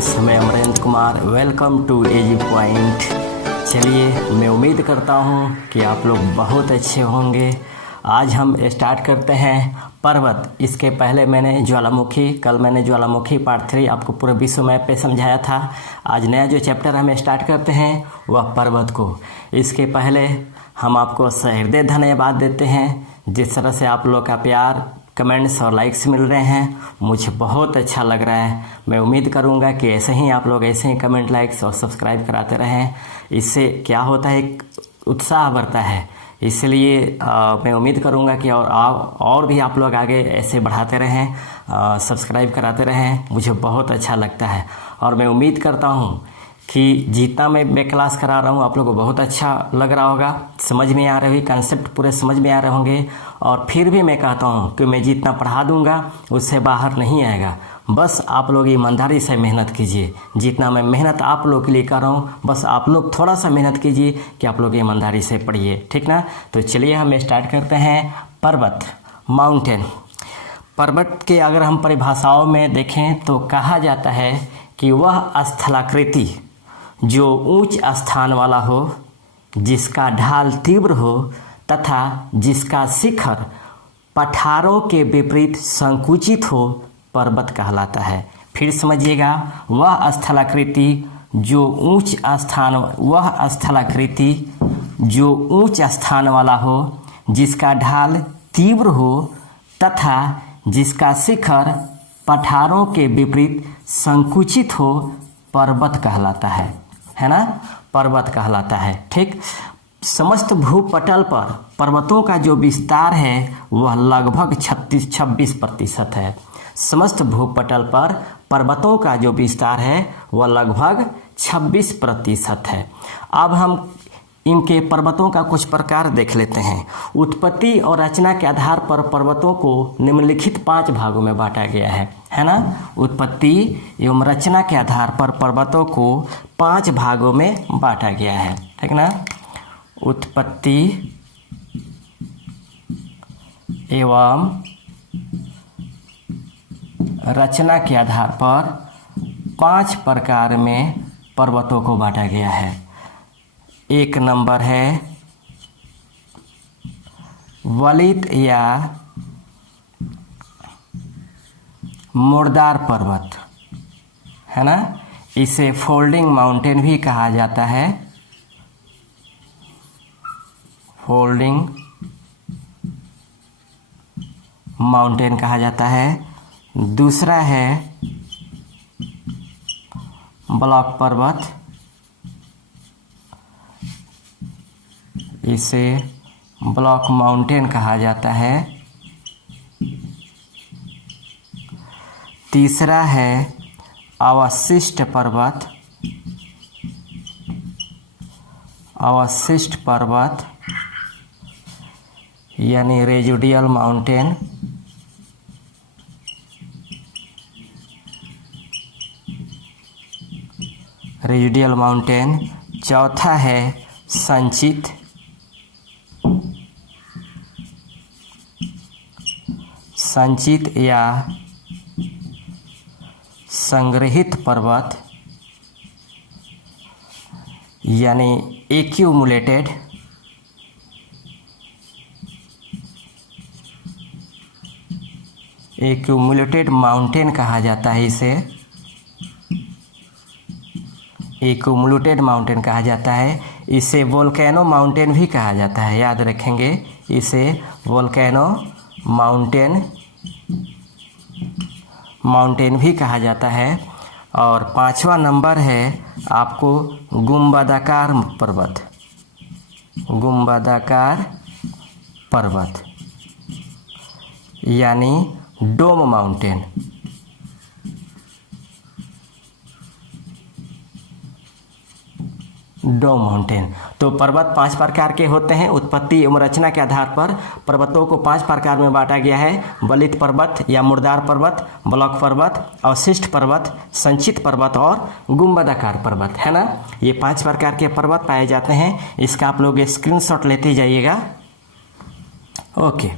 Friends, मैं Amarendra Kumar. Welcome to AG point. चलिए, मैं उम्मीद करता हूँ कि आप लोग बहुत अच्छे होंगे। आज हम स्टार्ट करते हैं पर्वत। इसके पहले मैंने कल मैंने ज्वालामुखी पार्ट 3 आपको पूरे विश्व मैप पे समझाया था। आज नया जो चैप्टर हम स्टार्ट करते हैं वह पर्वत को। इसके पहले हम आपको सहृदय धन्यवाद देते हैं। जिस तरह से आप लोग का प्यार, कमेंट्स और लाइक्स मिल रहे हैं, मुझे बहुत अच्छा लग रहा है। मैं उम्मीद करूंगा कि ऐसे ही आप लोग ऐसे ही कमेंट, लाइक्स और सब्सक्राइब कराते रहें। इससे क्या होता है, एक उत्साह बढ़ता है। इसलिए मैं उम्मीद करूंगा कि और भी आप लोग आगे ऐसे बढ़ाते रहें, सब्सक्राइब कराते रहें। मुझे बहुत अच्छा लगता है और मैं उम्मीद करता हूँ कि जितना मैं क्लास करा रहा हूँ आप लोगों को बहुत अच्छा लग रहा होगा, समझ में आ रही होगी, कंसेप्ट पूरे समझ में आ रहे होंगे। और फिर भी मैं कहता हूँ कि मैं जितना पढ़ा दूंगा उससे बाहर नहीं आएगा। बस आप लोग ईमानदारी से मेहनत कीजिए। जितना मैं मेहनत आप लोग के लिए कर रहा हूँ, बस आप लोग थोड़ा सा मेहनत कीजिए कि आप लोग ईमानदारी से पढ़िए, ठीक ना। तो चलिए हम स्टार्ट करते हैं। पर्वत, माउंटेन। पर्वत के अगर हम परिभाषाओं में देखें तो कहा जाता है कि वह स्थलाकृति जो ऊंच स्थान वाला हो, जिसका ढाल तीव्र हो तथा जिसका शिखर पठारों के विपरीत संकुचित हो, पर्वत कहलाता है। फिर समझिएगा, वह स्थलाकृति जो ऊंच स्थान वाला हो, जिसका ढाल तीव्र हो तथा जिसका शिखर पठारों के विपरीत संकुचित हो, पर्वत कहलाता है ना। पर्वत कहलाता है, ठीक। समस्त भूपटल पर पर्वतों का जो विस्तार है वह लगभग 26% है। समस्त भूपटल पर पर्वतों का जो विस्तार है वह लगभग 26% है। अब हम इनके पर्वतों का कुछ प्रकार देख लेते हैं। उत्पत्ति और रचना के आधार पर पर्वतों को निम्नलिखित 5 भागों में बांटा गया है ना। उत्पत्ति एवं रचना के आधार पर पर्वतों को 5 भागों में बांटा गया है, ठीक ना। उत्पत्ति एवं रचना के आधार पर 5 प्रकार में पर्वतों को बांटा गया है। एक नंबर है वलित या मुर्दार पर्वत, है ना। इसे फोल्डिंग माउंटेन भी कहा जाता है। फोल्डिंग माउंटेन कहा जाता है। दूसरा है ब्लॉक पर्वत, इसे ब्लॉक माउंटेन कहा जाता है। तीसरा है अवशिष्ट पर्वत, अवशिष्ट पर्वत यानी रेजिडुअल माउंटेन। Residual mountain. चौथा है संचित, संचित या संग्रहित पर्वत यानी एक्यूमुलेटेड। एक्यूमुलेटेड माउंटेन कहा जाता है इसे। एक्यूमुलेटेड माउंटेन कहा जाता है। इसे वोल्केनो माउंटेन भी कहा जाता है, याद रखेंगे। इसे वोल्केनो माउंटेन भी कहा जाता है। और 5वां नंबर है आपको गुंबदाकार पर्वत, गुंबदाकार पर्वत यानी डोम माउंटेन। डोम माउंटेन। तो पर्वत 5 प्रकार के होते हैं। उत्पत्ति एवं रचना के आधार पर पर्वतों को 5 प्रकार में बांटा गया है। वलित पर्वत या मुर्दार पर्वत, ब्लॉक पर्वत, अवशिष्ट पर्वत, संचित पर्वत और गुंबदाकार पर्वत, है ना। ये 5 प्रकार के पर्वत पाए जाते हैं। इसका आप लोग स्क्रीनशॉट लेते जाइएगा। ओके,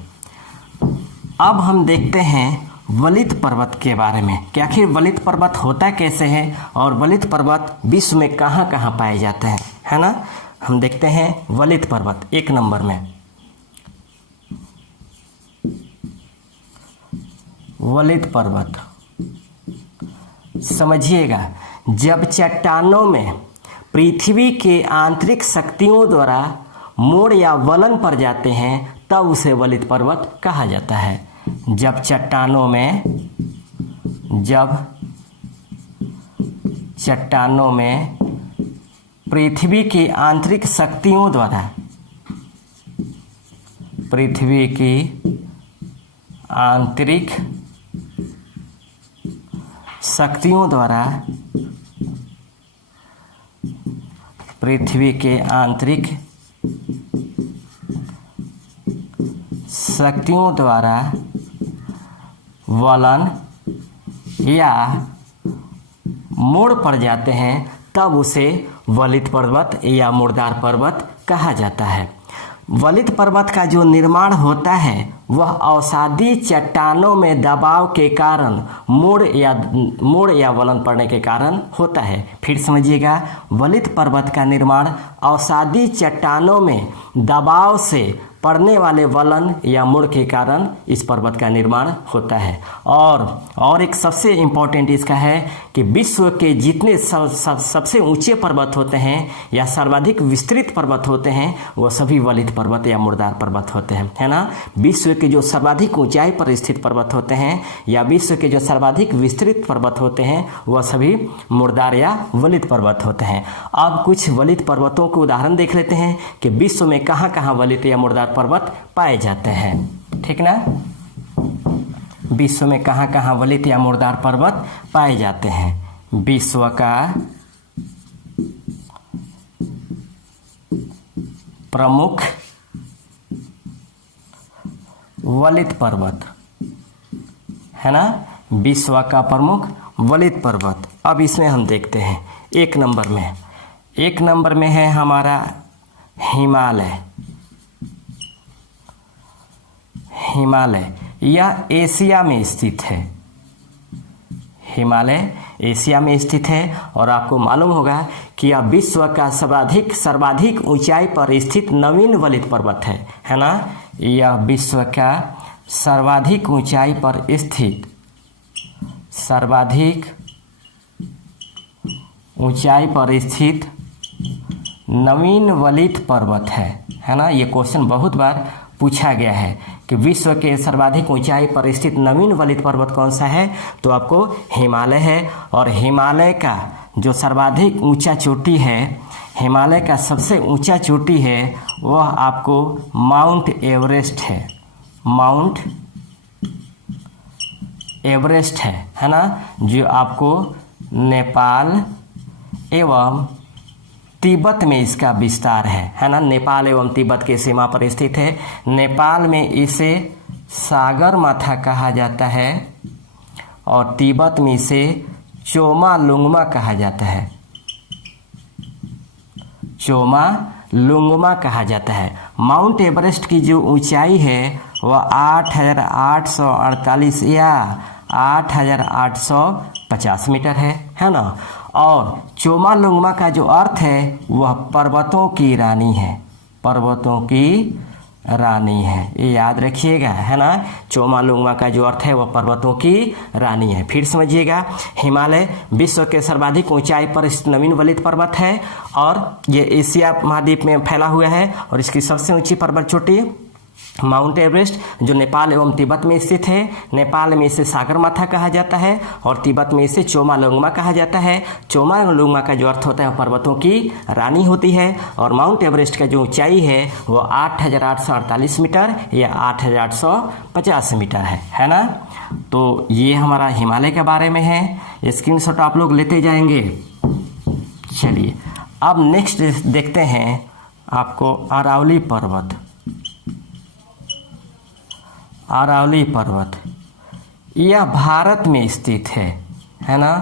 अब हम देखते हैं वलित पर्वत के बारे में कि आखिर वलित पर्वत होता कैसे है और वलित पर्वत विश्व में कहाँ कहाँ पाए जाते हैं, है ना। हम देखते हैं वलित पर्वत 1 नंबर में। वलित पर्वत समझिएगा, जब चट्टानों में पृथ्वी के आंतरिक शक्तियों द्वारा मोड़ या वलन पड़ जाते हैं तब उसे वलित पर्वत कहा जाता है। जब चट्टानों में पृथ्वी की आंतरिक शक्तियों द्वारा पृथ्वी की आंतरिक शक्तियों द्वारा पृथ्वी के आंतरिक शक्तियों द्वारा वलन या मोड़ पड़ जाते हैं तब उसे वलित पर्वत या मुर्दार पर्वत कहा जाता है। वलित पर्वत का जो निर्माण होता है वह अवसादी चट्टानों में दबाव के कारण मोड़ या वलन पड़ने के कारण होता है। फिर समझिएगा, वलित पर्वत का निर्माण अवसादी चट्टानों में दबाव से पड़ने वाले वलन या मोड़ के कारण इस पर्वत का निर्माण होता है। और एक सबसे इम्पोर्टेंट इसका है कि विश्व के जितने सबसे ऊंचे पर्वत होते हैं या सर्वाधिक विस्तृत पर्वत होते हैं वह सभी वलित पर्वत या मुर्दार पर्वत होते हैं, है ना। विश्व के जो सर्वाधिक ऊंचाई पर स्थित पर्वत होते हैं या विश्व के जो सर्वाधिक विस्तृत पर्वत होते हैं वह सभी मुर्दार या वलित पर्वत होते हैं। अब कुछ वलित पर्वतों के उदाहरण देख लेते हैं कि विश्व में कहाँ कहाँ वलित या मुर्दार पर्वत पाए जाते हैं, ठीक ना। विश्व में कहाँ कहाँ वलित या मुर्दार पर्वत पाए जाते हैं। विश्व का प्रमुख वलित पर्वत, है ना, विश्व का प्रमुख वलित पर्वत। अब इसमें हम देखते हैं 1 नंबर में है हमारा हिमालय। यह एशिया में स्थित है। हिमालय एशिया में स्थित है और आपको मालूम होगा कि यह विश्व का सर्वाधिक ऊंचाई पर स्थित नवीन वलित पर्वत है ना। यह विश्व का सर्वाधिक ऊंचाई पर स्थित नवीन वलित पर्वत है ना। ये क्वेश्चन बहुत बार पूछा गया है कि विश्व के सर्वाधिक ऊंचाई पर स्थित नवीन वलित पर्वत कौन सा है, तो आपको हिमालय है। और हिमालय का जो सर्वाधिक ऊंचा चोटी है, हिमालय का सबसे ऊंचा चोटी है वह आपको माउंट एवरेस्ट है। माउंट एवरेस्ट है ना, जो आपको नेपाल एवं तिब्बत में इसका विस्तार है ना। नेपाल एवं तिब्बत के सीमा पर स्थित है। नेपाल में इसे सागरमाथा कहा जाता है और तिब्बत में इसे चोमालुंगमा कहा जाता है। चोमालुंगमा कहा जाता है। माउंट एवरेस्ट की जो ऊंचाई है वह 8,848 या 8,850 मीटर है ना। और चोमालुंगमा का जो अर्थ है वह पर्वतों की रानी है। पर्वतों की रानी है, ये याद रखिएगा, है ना। चोमालुंगमा का जो अर्थ है वह पर्वतों की रानी है। फिर समझिएगा, हिमालय विश्व के सर्वाधिक ऊंचाई पर स्थित नवीन वलित पर्वत है और ये एशिया महाद्वीप में फैला हुआ है। और इसकी सबसे ऊंची पर्वत चोटी माउंट एवरेस्ट जो नेपाल एवं तिब्बत में स्थित है। नेपाल में इसे सागरमाथा कहा जाता है और तिब्बत में इसे चोमालुंगमा कहा जाता है। चोमालुंगमा का जो अर्थ होता है पर्वतों की रानी होती है। और माउंट एवरेस्ट का जो ऊंचाई है वो 8,848 मीटर या 8,850 मीटर है ना। तो ये हमारा हिमालय के बारे में है। स्क्रीनशॉट आप लोग लेते जाएंगे। चलिए अब नेक्स्ट देखते हैं आपको अरावली पर्वत। अरावली पर्वत यह भारत में स्थित है ना।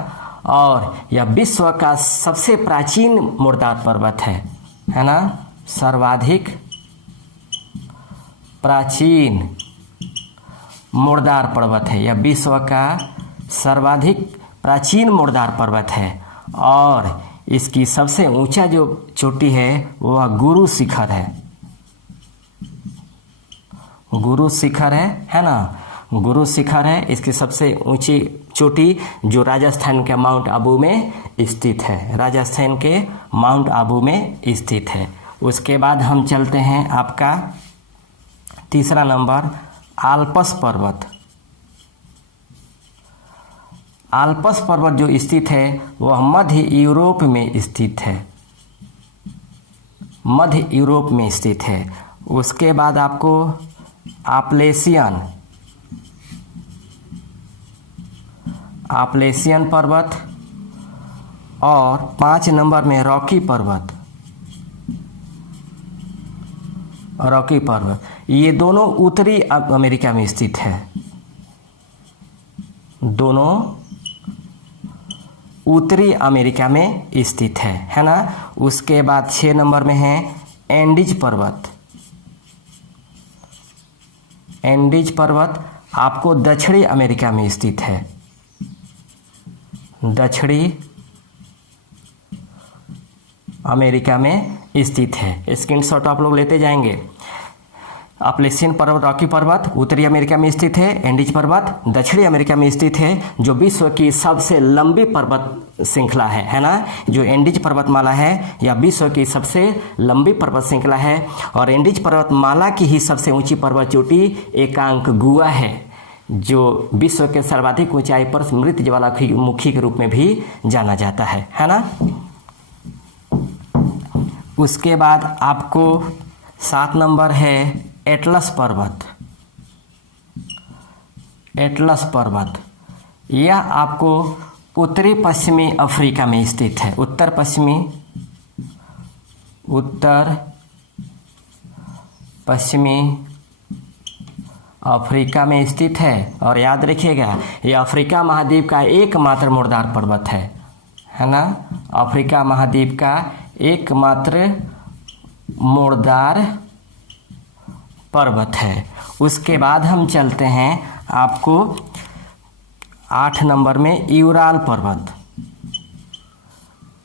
और यह विश्व का सबसे प्राचीन मुर्दार पर्वत है ना। सर्वाधिक प्राचीन मुर्दार पर्वत है। यह विश्व का सर्वाधिक प्राचीन मुर्दार पर्वत है और इसकी सबसे ऊंचा जो चोटी है वह गुरु शिखर है। गुरु शिखर है ना, गुरु शिखर है। इसकी सबसे ऊंची चोटी जो राजस्थान के माउंट आबू में स्थित है, राजस्थान के माउंट आबू में स्थित है। उसके बाद हम चलते हैं आपका तीसरा नंबर, आल्प्स पर्वत। आल्प्स पर्वत जो स्थित है वह मध्य यूरोप में स्थित है, मध्य यूरोप में स्थित है। उसके बाद आपको आपलेशियन पर्वत और 5 नंबर में रॉकी पर्वत। रॉकी पर्वत ये दोनों उत्तरी अमेरिका में स्थित है, दोनों उत्तरी अमेरिका में स्थित है ना। उसके बाद 6 नंबर में है एंडीज पर्वत। एंडीज पर्वत आपको दक्षिणी अमेरिका में स्थित है, दक्षिणी अमेरिका में स्थित है। स्क्रीनशॉट आप लोग लेते जाएंगे। आपलेशियन पर्वत, रॉकी पर्वत उत्तरी अमेरिका में स्थित है। एंडीज पर्वत दक्षिणी अमेरिका में स्थित है, जो विश्व की सबसे लंबी पर्वत श्रृंखला है ना। जो एंडीज पर्वतमाला है यह विश्व की सबसे लंबी पर्वत श्रृंखला है और एंडीज पर्वतमाला की ही सबसे ऊंची पर्वत चोटी एकांकगुआ है, जो विश्व के सर्वाधिक ऊंचाई पर मृत ज्वालामुखी के रूप में भी जाना जाता है ना। उसके बाद आपको 7 नंबर है एटलस पर्वत। एटलस पर्वत यह आपको उत्तरी पश्चिमी अफ्रीका में स्थित है, उत्तर पश्चिमी अफ्रीका में स्थित है। और याद रखिएगा यह अफ्रीका महाद्वीप का एकमात्र मुर्दार पर्वत है ना। अफ्रीका महाद्वीप का एकमात्र मुर्दार पर्वत है। उसके बाद हम चलते हैं आपको 8 नंबर में यूराल पर्वत।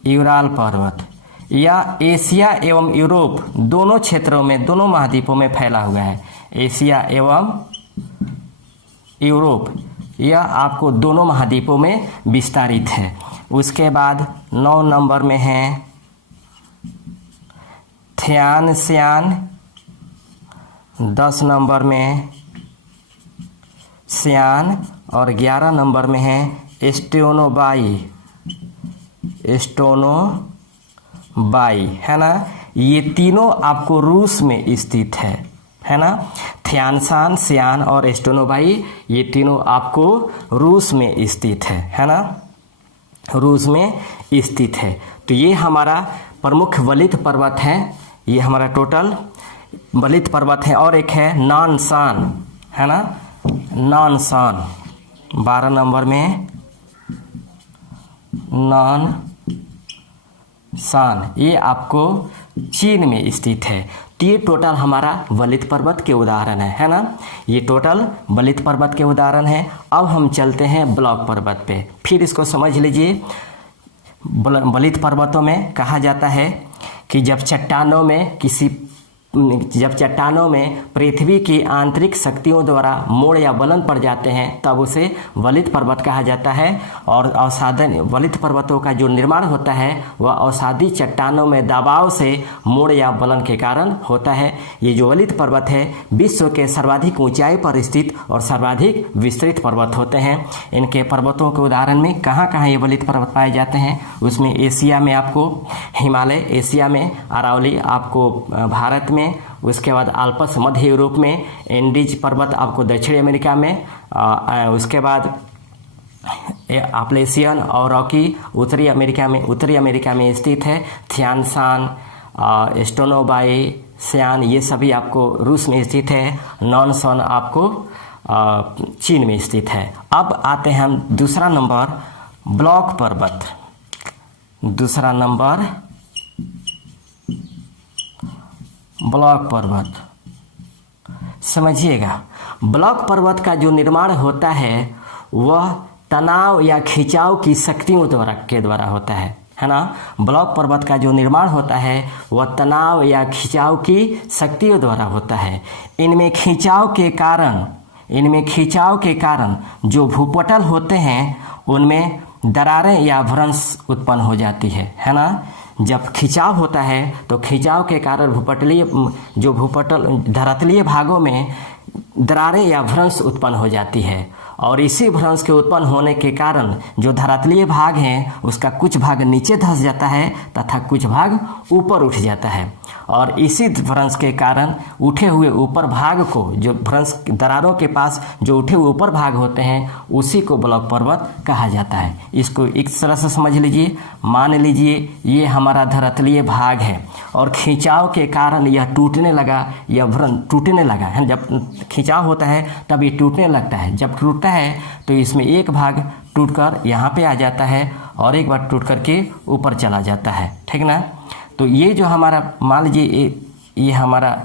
यूराल पर्वत यह एशिया एवं यूरोप दोनों क्षेत्रों में, दोनों महाद्वीपों में फैला हुआ है। एशिया एवं यूरोप यह आपको दोनों महाद्वीपों में विस्तारित है। उसके बाद 9 नंबर में है थियानशान, 10 नंबर में सियान और 11 नंबर में है स्टोनोबाई है ना। ये तीनों आपको रूस में स्थित है ना। थियानशान, सियान और स्टोनोबाई ये तीनों आपको रूस में स्थित है ना, रूस में स्थित है। तो ये हमारा प्रमुख वलित पर्वत है, ये हमारा टोटल वलित पर्वत है। और एक है नानशान है ना, नानशान 12 नंबर में नानशान, ये आपको चीन में स्थित है। तो ये टोटल हमारा वलित पर्वत के उदाहरण है ना। ये टोटल वलित पर्वत के उदाहरण है। अब हम चलते हैं ब्लॉक पर्वत पे, फिर इसको समझ लीजिए। वलित पर्वतों में कहा जाता है कि जब चट्टानों में पृथ्वी की आंतरिक शक्तियों द्वारा मोड़ या वलन पड़ जाते हैं तब उसे वलित पर्वत कहा जाता है। और अवसादन वलित पर्वतों का जो निर्माण होता है वह अवसादी चट्टानों में दबाव से मोड़ या वलन के कारण होता है। ये जो वलित पर्वत है विश्व के सर्वाधिक ऊंचाई पर स्थित और सर्वाधिक विस्तृत पर्वत होते हैं। इनके पर्वतों के उदाहरण में कहाँ कहाँ ये वलित पर्वत पाए जाते हैं, उसमें एशिया में आपको हिमालय, एशिया में अरावली आपको भारत में, उसके बाद आल्प्स मध्य यूरोप में, एंडीज पर्वत आपको दक्षिणी अमेरिका में, उसके बाद आपलेशियन और रॉकी उत्तरी अमेरिका में स्थित है। थियानशान, स्टोनोबाई, सियान ये सभी आपको रूस में स्थित है। नानशान आपको चीन में स्थित है। अब आते हैं हम दूसरा नंबर ब्लॉक पर्वत। दूसरा नंबर ब्लॉक पर्वत, समझिएगा ब्लॉक पर्वत का जो निर्माण होता है वह तनाव या खिंचाव की शक्तियों द्वारा होता है ना। ब्लॉक पर्वत का जो निर्माण होता है वह तनाव या खिंचाव की शक्तियों द्वारा होता है। इनमें खिंचाव के कारण जो भूपटल होते हैं उनमें दरारें या भ्रंश उत्पन्न हो जाती है ना। जब खिंचाव होता है तो खिंचाव के कारण धरातलीय भागों में दरारें या भ्रंश उत्पन्न हो जाती है और इसी भ्रंश के उत्पन्न होने के कारण जो धरातलीय भाग हैं उसका कुछ भाग नीचे धंस जाता है तथा कुछ भाग ऊपर उठ जाता है और इसी भ्रंश के कारण उठे हुए ऊपर भाग को, जो भ्रंश दरारों के पास जो उठे हुए ऊपर भाग होते हैं उसी को ब्लॉक पर्वत कहा जाता है। इसको इस तरह से समझ लीजिए, मान लीजिए ये हमारा धरातलीय भाग है और खिंचाव के कारण यह टूटने लगा या टूटने लगा है। जब खिंचाव होता है तब ये टूटने लगता है। जब टूटता है तो इसमें एक भाग टूटकर यहाँ पे आ जाता है और एक बार टूट करके ऊपर चला जाता है, ठीक ना। तो ये जो हमारा मान लीजिए ये हमारा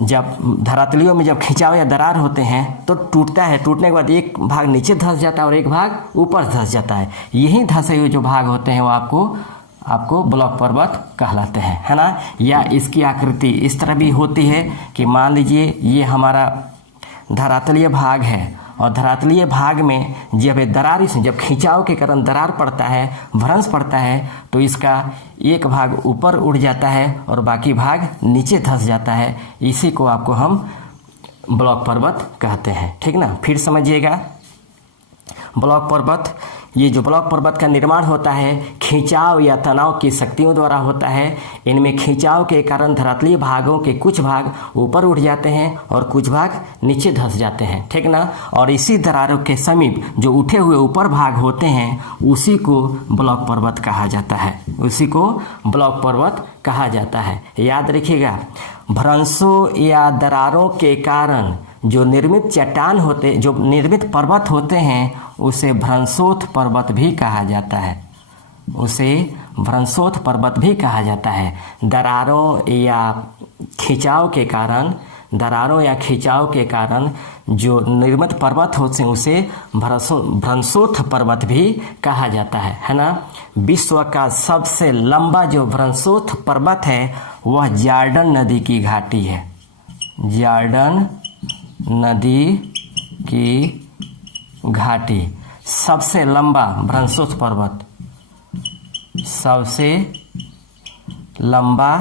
जब धरातलियों में जब खिंचाव या दरार होते हैं तो टूटता है, टूटने के बाद एक भाग नीचे धंस जाता है और एक भाग ऊपर धंस जाता है। यही धंसे हुए जो भाग होते हैं वो आपको ब्लॉक पर्वत कहलाते हैं, है ना। या इसकी आकृति इस तरह भी होती है कि मान लीजिए ये हमारा धरातलीय भाग है और धरातलीय भाग में जब खिंचाव के कारण दरार पड़ता है, भ्रंश पड़ता है तो इसका एक भाग ऊपर उड़ जाता है और बाकी भाग नीचे धंस जाता है। इसी को आपको हम ब्लॉक पर्वत कहते हैं, ठीक ना। फिर समझिएगा, ब्लॉक पर्वत, ये जो ब्लॉक पर्वत का निर्माण होता है खिंचाव या तनाव की शक्तियों द्वारा होता है। इनमें खिंचाव के कारण धरातलीय भागों के कुछ भाग ऊपर उठ जाते हैं और कुछ भाग नीचे धंस जाते हैं, ठीक ना। और इसी दरारों के समीप जो उठे हुए ऊपर भाग होते हैं उसी को ब्लॉक पर्वत कहा जाता है, उसी को ब्लॉक पर्वत कहा जाता है। याद रखिएगा, भ्रंशों या दरारों के कारण जो निर्मित पर्वत होते हैं उसे भ्रंशोत्थ पर्वत भी कहा जाता है, उसे भ्रंशोत्थ पर्वत भी कहा जाता है। दरारों या खिंचाव के कारण जो निर्मित पर्वत होते हैं उसे भ्रंशोत्थ पर्वत भी कहा जाता है ना। विश्व का सबसे लंबा जो भ्रंशोत्थ पर्वत है वह जॉर्डन नदी की घाटी है, जॉर्डन नदी की घाटी। सबसे लंबा भ्रंशोत्थ पर्वत, सबसे लंबा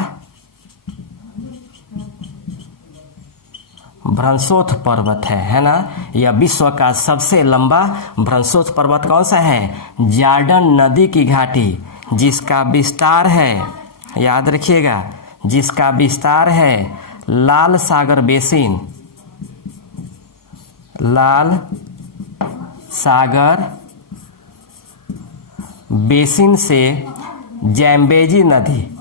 भ्रंशोत्थ पर्वत है ना। यह विश्व का सबसे लंबा भ्रंशोत्थ पर्वत कौन सा है? जॉर्डन नदी की घाटी, जिसका विस्तार है, याद रखिएगा, जिसका विस्तार है लाल सागर बेसिन, लाल सागर बेसिन से जैम्बेजी नदी,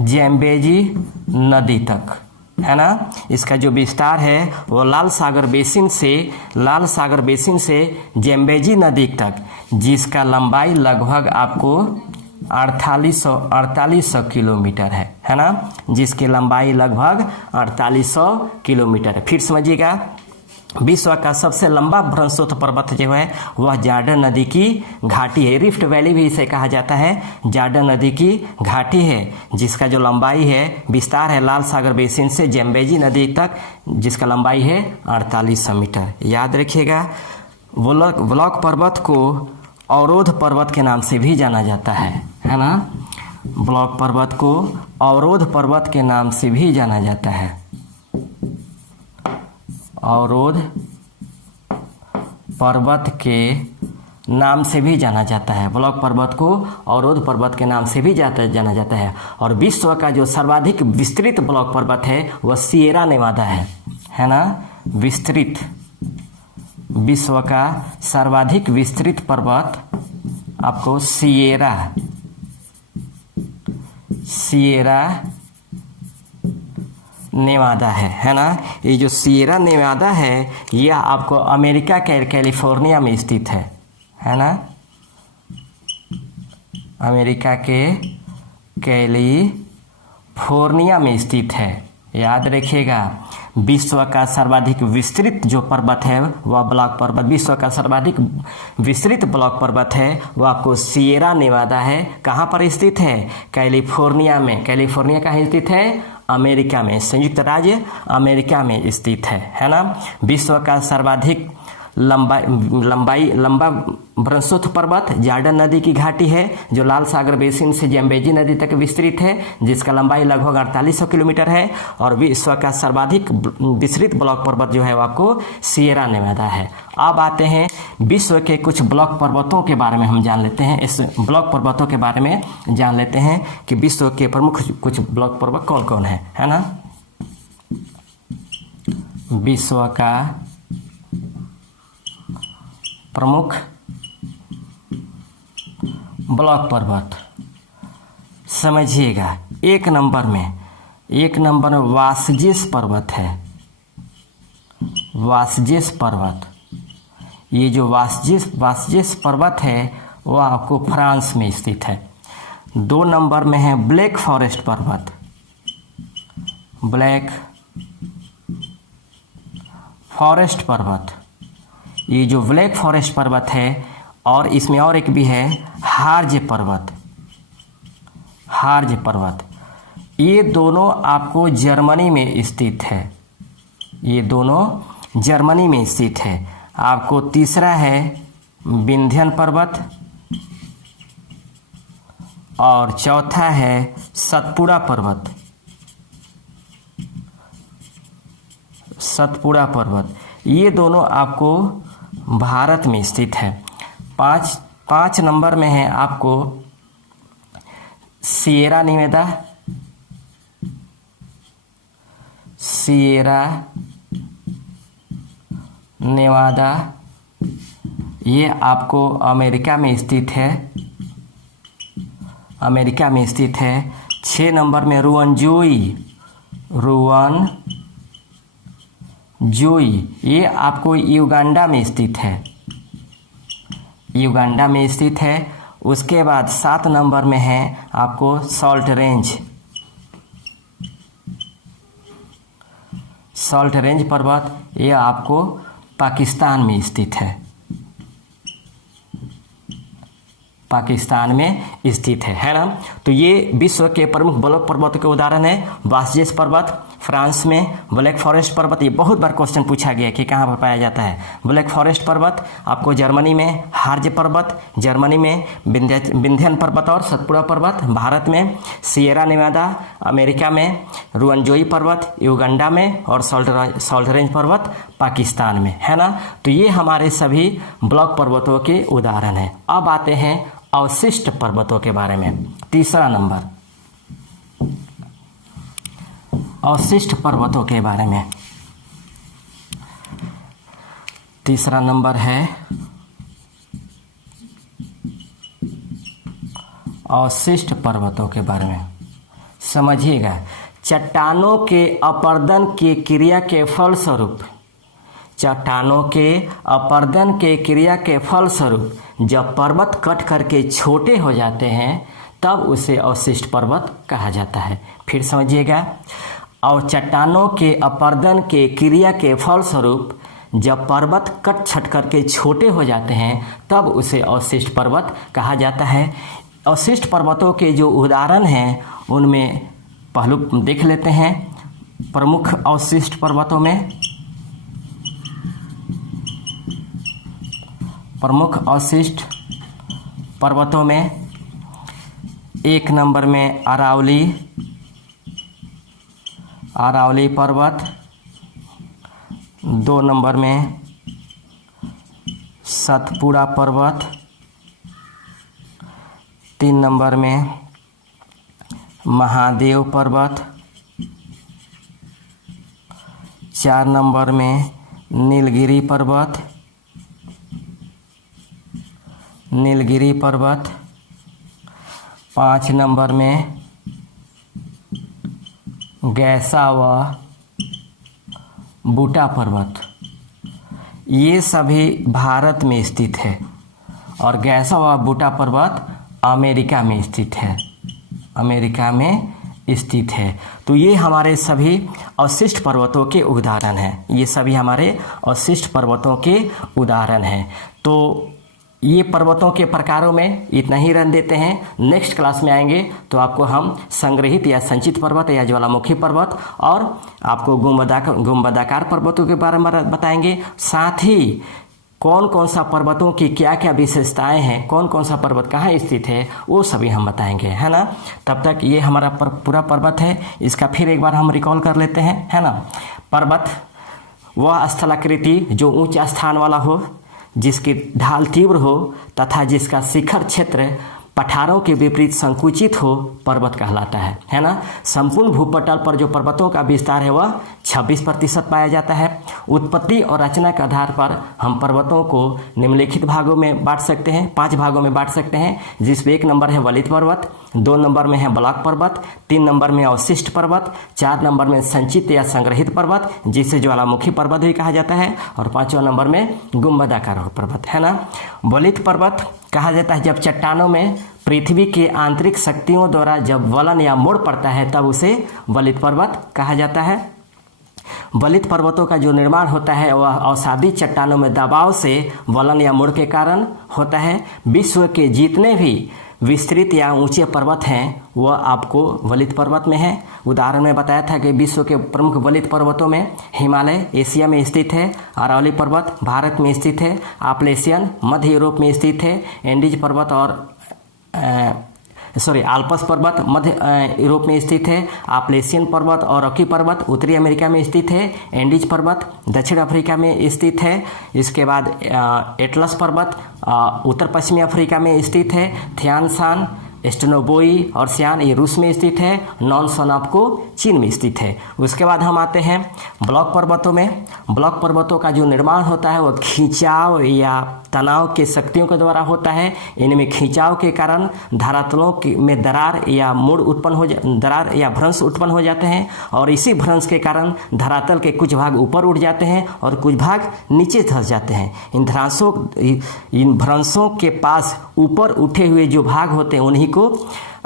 जैम्बेजी नदी तक, है ना। इसका जो विस्तार है वो लाल सागर बेसिन से जैम्बेजी नदी तक, जिसका लंबाई लगभग आपको 4800 किलोमीटर है ना, जिसकी लंबाई लगभग 4800 किलोमीटर है। फिर समझिएगा, विश्व का सबसे लंबा भ्रंशोत्थ पर्वत जो है वह जॉर्डन नदी की घाटी है। रिफ्ट वैली भी इसे कहा जाता है, जॉर्डन नदी की घाटी है, जिसका जो लंबाई है, विस्तार है लाल सागर बेसिन से जैम्बेजी नदी तक, जिसका लंबाई है 4800 मीटर। याद रखिएगा, ब्लॉक पर्वत को अवरोध पर्वत के नाम से भी जाना जाता है ना। ब्लॉक पर्वत को अवरोध पर्वत के नाम से भी जाना जाता है, अवरोध पर्वत के नाम से भी जाना जाता है। ब्लॉक पर्वत को अवरोध पर्वत के नाम से भी जाना जाता है। और विश्व का जो सर्वाधिक विस्तृत ब्लॉक पर्वत है वह सिएरा नेवादा है ना। विश्व का सर्वाधिक विस्तृत पर्वत आपको सिएरा नेवादा है ना। ये जो सिएरा नेवादा है यह आपको अमेरिका के कैलिफोर्निया में स्थित है ना। अमेरिका के कैलिफोर्निया कैलिफोर्निया में स्थित है। याद रखिएगा, विश्व का सर्वाधिक विस्तृत जो पर्वत है वह ब्लॉक पर्वत, विश्व का सर्वाधिक विस्तृत ब्लॉक पर्वत है वह आपको सिएरा नेवादा है। कहाँ पर स्थित है? कैलिफोर्निया में। कैलिफोर्निया कहाँ स्थित है? अमेरिका में, संयुक्त राज्य अमेरिका में स्थित है ना। विश्व का सर्वाधिक लंबा ब्रंसोथ पर्वत जॉर्डन नदी की घाटी है जो लाल सागर बेसिन से जम्बेजी नदी तक विस्तृत है, जिसका लंबाई लगभग 4800 किलोमीटर है। और विश्व का सर्वाधिक विस्तृत ब्लॉक पर्वत जो है वो आपको सिएरा नेवादा है। अब आते हैं विश्व के कुछ ब्लॉक पर्वतों के बारे में हम जान लेते हैं। इस ब्लॉक पर्वतों के बारे में जान लेते हैं कि विश्व के प्रमुख कुछ ब्लॉक पर्वत कौन कौन है ना। विश्व का प्रमुख ब्लॉक पर्वत समझिएगा, एक नंबर में वासजेस पर्वत है। वासजेस पर्वत, ये जो वासजेस पर्वत है वह आपको फ्रांस में स्थित है। 2 नंबर में है ब्लैक फॉरेस्ट पर्वत। ब्लैक फॉरेस्ट पर्वत, ये जो ब्लैक फॉरेस्ट पर्वत है, और इसमें और एक भी है हार्ज पर्वत। हार्ज पर्वत, ये दोनों आपको जर्मनी में स्थित है। ये दोनों जर्मनी में स्थित है। आपको तीसरा है विंध्यन पर्वत और चौथा है सतपुड़ा पर्वत। सतपुड़ा पर्वत, ये दोनों आपको भारत में स्थित है। 5 नंबर में है आपको सिएरा नेवादा। सिएरा नेवादा, ये आपको अमेरिका में स्थित है। अमेरिका में स्थित है। 6 नंबर में रुअनजोई। ये आपको युगांडा में स्थित है। युगांडा में स्थित है। उसके बाद 7 नंबर में है आपको सॉल्ट रेंज। सॉल्ट रेंज पर्वत, ये आपको पाकिस्तान में स्थित है। पाकिस्तान में स्थित है ना। तो ये विश्व के प्रमुख ब्लॉक पर्वतों के उदाहरण है। वासजेस पर्वत फ्रांस में, ब्लैक फॉरेस्ट पर्वत, ये बहुत बार क्वेश्चन पूछा गया कि कहाँ पर पाया जाता है। ब्लैक फॉरेस्ट पर्वत आपको जर्मनी में, हार्ज पर्वत जर्मनी में, विंध्यन पर्वत और सतपुड़ा पर्वत भारत में, सिएरा नेवादा अमेरिका में, रुअनजोई पर्वत युगांडा में और सॉल्ट रेंज पर्वत पाकिस्तान में, है ना। तो ये हमारे सभी ब्लॉक पर्वतों के उदाहरण हैं। अब आते हैं अवशिष्ट पर्वतों के बारे में। तीसरा नंबर, अवशिष्ट पर्वतों के बारे में। तीसरा नंबर है अवशिष्ट पर्वतों के बारे में। समझिएगा, चट्टानों के अपरदन की क्रिया के फलस्वरूप, चट्टानों के अपरदन के क्रिया के फलस्वरूप जब पर्वत कट करके छोटे हो जाते हैं तब उसे अवशिष्ट पर्वत कहा जाता है। फिर समझिएगा, और चट्टानों के अपरदन के क्रिया के फलस्वरूप जब पर्वत कट छट करके छोटे हो जाते हैं तब उसे अवशिष्ट पर्वत कहा जाता है। अवशिष्ट पर्वतों के जो उदाहरण हैं उनमें पहलू देख लेते हैं। प्रमुख अवशिष्ट पर्वतों में, प्रमुख अवशिष्ट पर्वतों में 1 नंबर में अरावली पर्वत, 2 नंबर में सतपुड़ा पर्वत, 3 नंबर में महादेव पर्वत, 4 नंबर में नीलगिरी पर्वत, 5 नंबर में गैसा व बूटा पर्वत। ये सभी भारत में स्थित है और गैसा व बूटा पर्वत अमेरिका में स्थित है। अमेरिका में स्थित है। तो ये हमारे सभी अवशिष्ट पर्वतों के उदाहरण हैं। ये सभी हमारे अवशिष्ट पर्वतों के उदाहरण हैं। तो ये पर्वतों के प्रकारों में इतना ही रन देते हैं। नेक्स्ट क्लास में आएंगे तो आपको हम संग्रहित या संचित पर्वत या ज्वालामुखी पर्वत और आपको गुंबदाकार पर्वतों के बारे में बताएंगे। साथ ही कौन कौन सा पर्वतों की क्या क्या विशेषताएं हैं, कौन कौन सा पर्वत कहाँ स्थित है, वो सभी हम बताएंगे, है ना। तब तक ये हमारा पूरा पर्वत है, इसका फिर एक बार हम रिकॉल कर लेते हैं, है ना। पर्वत वह स्थलाकृति जो ऊंचा स्थान वाला हो, जिसकी ढाल तीव्र हो तथा जिसका शिखर क्षेत्र पठारों के विपरीत संकुचित हो, पर्वत कहलाता है ना। संपूर्ण भूपटल पर जो पर्वतों का विस्तार है वह 26% पाया जाता है। उत्पत्ति और रचना के आधार पर हम पर्वतों को निम्नलिखित भागों में बांट सकते हैं, 5 भागों में बांट सकते हैं, जिसमें 1 नंबर है वलित पर्वत, 2 नंबर में है ब्लॉक पर्वत, 3 नंबर में अवशिष्ट पर्वत, 4 नंबर में संचित या संग्रहित पर्वत जिसे ज्वालामुखी पर्वत भी कहा जाता है, और 5वां नंबर में गुंबदाकार पर्वत, है ना। वलित पर्वत कहा जाता है जब चट्टानों में पृथ्वी के आंतरिक शक्तियों द्वारा जब वलन या मोड़ पड़ता है तब उसे वलित पर्वत कहा जाता है। वलित पर्वतों का जो निर्माण होता है वह अवसादी चट्टानों में दबाव से वलन या मोड़ के कारण होता है। विश्व के जितने भी विस्तृत या ऊंचे पर्वत हैं वह आपको वलित पर्वत में है। उदाहरण में बताया था कि विश्व के प्रमुख वलित पर्वतों में हिमालय एशिया में स्थित है, अरावली पर्वत भारत में स्थित है, आपलेशियन मध्य यूरोप में स्थित है, एंडीज पर्वत और आल्प्स पर्वत मध्य यूरोप में स्थित है, आपलेशियन पर्वत और रॉकी पर्वत उत्तरी अमेरिका में स्थित है, एंडीज पर्वत दक्षिण अफ्रीका में स्थित है। इसके बाद एटलस पर्वत उत्तर पश्चिमी अफ्रीका में स्थित है, थियान शान स्टेनोबोई और सियान ये रूस में स्थित है, नॉन सन आपको चीन में स्थित है। उसके बाद हम आते हैं ब्लॉक पर्वतों में। ब्लॉक पर्वतों का जो निर्माण होता है वह खिंचाव या तनाव के शक्तियों के द्वारा होता है। इनमें खिंचाव के कारण धरातलों में दरार या दरार या भ्रंश उत्पन्न हो जाते हैं, और इसी भ्रंश के कारण धरातल के कुछ भाग ऊपर उठ जाते हैं और कुछ भाग नीचे धंस जाते हैं। इन भ्रंशों के पास ऊपर उठे हुए जो भाग होते हैं उन्हीं को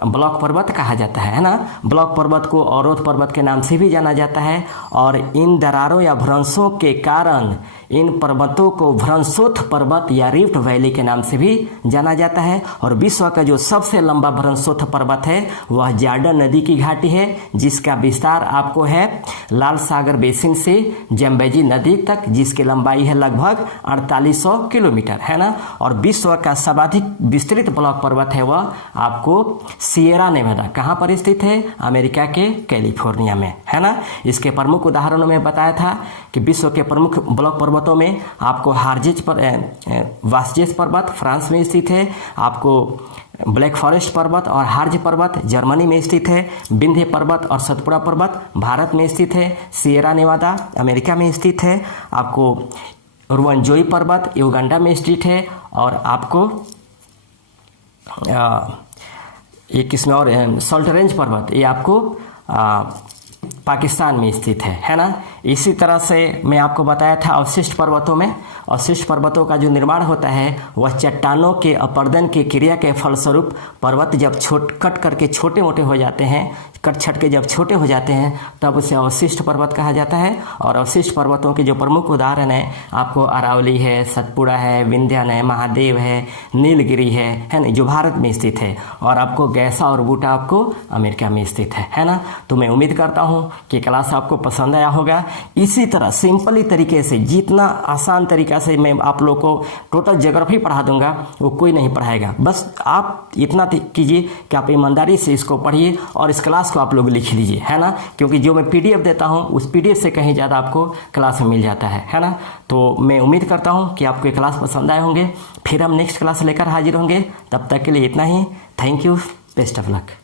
ब्लॉक पर्वत कहा जाता है ना। ब्लॉक पर्वत को अवरोध पर्वत के नाम से भी जाना जाता है, और इन दरारों या भ्रंशों के कारण इन पर्वतों को भ्रंशोत्थ पर्वत या रिफ्ट वैली के नाम से भी जाना जाता है। और विश्व का जो सबसे लंबा भ्रंशोत्थ पर्वत है वह जॉर्डन नदी की घाटी है, जिसका विस्तार आपको है लाल सागर बेसिन से जम्बेजी नदी तक, जिसकी लंबाई है लगभग 4800 किलोमीटर, है ना। और विश्व का सर्वाधिक विस्तृत ब्लॉक पर्वत है वह आपको सिएरा नेवादा कहाँ पर स्थित है, अमेरिका के कैलिफोर्निया में, है ना। इसके प्रमुख उदाहरणों में बताया था कि विश्व के प्रमुख ब्लॉक पर्वतों में आपको वास्जेस पर्वत फ्रांस में स्थित है, आपको ब्लैक फॉरेस्ट पर्वत और हार्ज पर्वत जर्मनी में स्थित है, विंध्य पर्वत और सतपुड़ा पर्वत भारत में स्थित है, सिएरा नेवादा अमेरिका में स्थित है, आपको रुवंजोई पर्वत युगांडा में स्थित है, और आपको एक किस्म और सॉल्ट रेंज पर्वत ये आपको पाकिस्तान में स्थित है ना। इसी तरह से मैं आपको बताया था अवशिष्ट पर्वतों में, अवशिष्ट पर्वतों का जो निर्माण होता है वह चट्टानों के अपर्दन की क्रिया के फलस्वरूप पर्वत जब कट करके छोटे मोटे हो जाते हैं, कट छट के जब छोटे हो जाते हैं तब उसे अवशिष्ट पर्वत कहा जाता है। और अवशिष्ट पर्वतों के जो प्रमुख उदाहरण है आपको अरावली है, सतपुड़ा है, विंध्यान है, महादेव है, नीलगिरी है ना, जो भारत में स्थित है, और आपको गैसा और बूटा आपको अमेरिका में स्थित है ना। तो मैं उम्मीद करता हूँ कि क्लास आपको पसंद आया होगा। इसी तरह सिंपली तरीके से, जितना आसान तरीका से मैं आप लोग को टोटल ज्योग्राफी पढ़ा दूंगा वो कोई नहीं पढ़ाएगा। बस आप इतना कीजिए कि आप ईमानदारी से इसको पढ़िए और इस क्लास को आप लोग लिख लीजिए, है ना, क्योंकि जो मैं पीडीएफ देता हूँ उस पीडीएफ से कहीं ज़्यादा आपको क्लास में मिल जाता है ना। तो मैं उम्मीद करता हूँ कि आपको ये क्लास पसंद आए होंगे। फिर हम नेक्स्ट क्लास लेकर हाजिर होंगे, तब तक के लिए इतना ही। Thank you, best of luck.